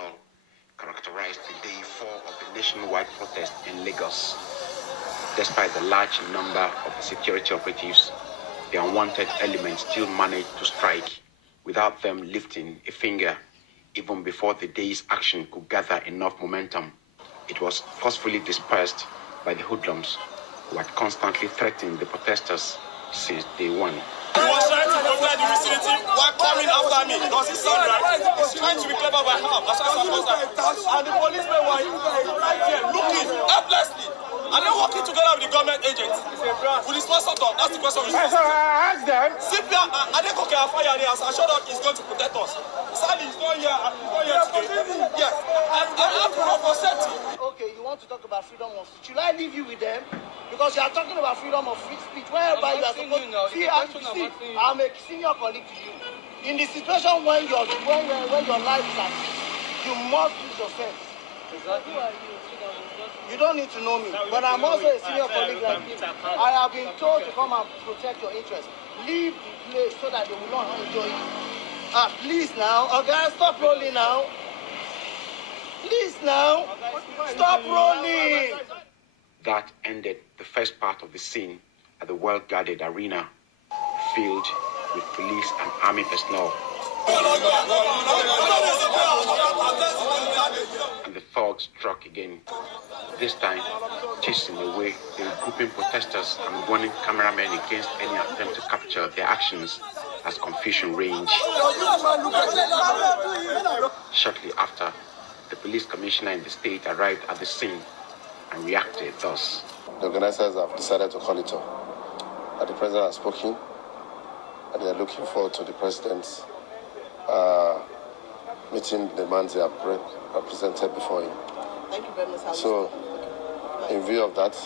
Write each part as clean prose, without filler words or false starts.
personnel characterized the day 4 of the nationwide protest in Lagos. Despite the large number of the security operatives, the unwanted elements still managed to strike without them lifting a finger even before the day's action could gather enough momentum. It was forcefully dispersed by the hoodlums, who had constantly threatened the protesters since day one. He was trying to protect the vicinity while coming after me. Does it sound right? He's trying to be clever by half. That's what I'm supposed to. And the policemen were right here looking helplessly. And they're working together with the government agents. With the sponsor talk, that's the question we should ask them. Simply, Adekoke Afaya has assured us he's going to protect us. Sadly, he's not here. He's not here today. Yes. And I have to represent him. Okay, you want to talk about freedom of speech. Should I leave you with them? Because you are talking about freedom of free speech. Whereby you are supposed to see, I'm a senior colleague to you. In the situation when your life is at risk, you must use your sense. Exactly. You don't need to know me, but I'm also a senior colleague like you. I have been told to come and protect your interests. Leave the place so that they will not enjoy you. Please now. Okay, stop rolling now. Please now. Stop rolling. That ended the first part of the scene at the well-guarded arena, filled with police and army personnel. And the thugs struck again, this time chasing away the regrouping protesters and warning cameramen against any attempt to capture their actions as confusion reigned. Shortly after, the police commissioner in the state arrived at the scene and reacted thus. The organizers have decided to call it off. The president has spoken, and they are looking forward to the president's meeting the demands they have presented before him. Thank you very much. So, in view of that,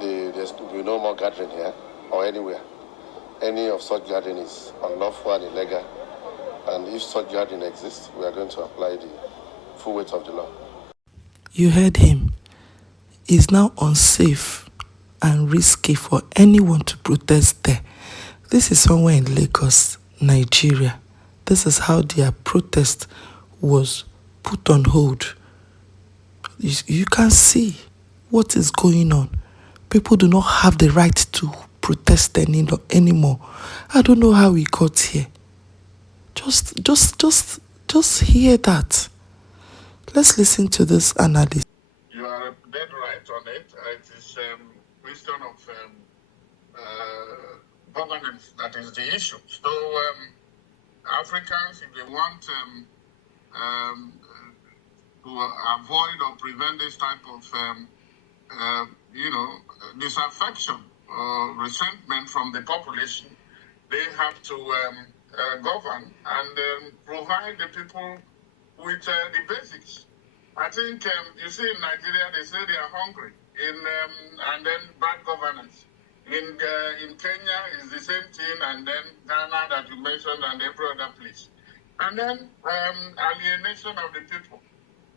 there will be no more gathering here or anywhere. Any of such gathering is unlawful and illegal, and if such gathering exists, we are going to apply the full weight of the law. You heard him. It's now unsafe and risky for anyone to protest there. This is somewhere in Lagos, Nigeria. This is how their protest was put on hold. You can see what is going on. People do not have the right to protest anymore. I don't know how we got here. Just hear that. Let's listen to this analysis. You are dead right on it. It is question of governance that is the issue. So Africans, if they want to avoid or prevent this type of disaffection or resentment from the population, they have to govern and provide the people with the basics. I think you see in Nigeria they say they are hungry and then bad governance. In Kenya is the same thing, and then Ghana that you mentioned, and every other place. And then alienation of the people,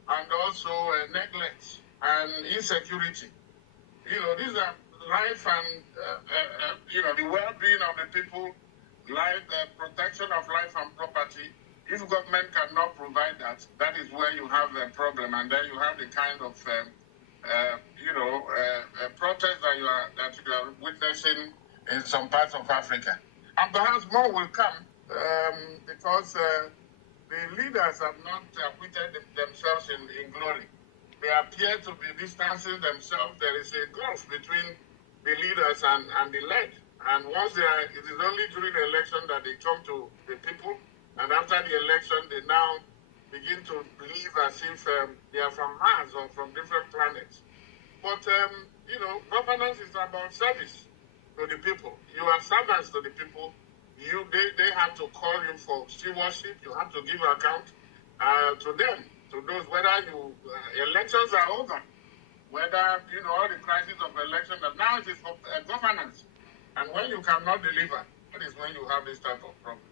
and also neglect and insecurity. These are life and the well-being of the people, life, protection of life and property. If government cannot provide that, that is where you have a problem, and then you have the kind of protest that you are witnessing in some parts of Africa, and perhaps more will come because the leaders have not acquitted themselves in glory. They appear to be distancing themselves. There is a gulf between the leaders and the led, and once it is only during the election that they come to the people. And after the election, they now begin to believe as if they are from Mars or from different planets. But, governance is about service to the people. You are servants to the people. They have to call you for stewardship. You have to give account to them, to those, whether elections are over, whether, all the crisis of election, but now it is for governance. And when you cannot deliver, that is when you have this type of problem.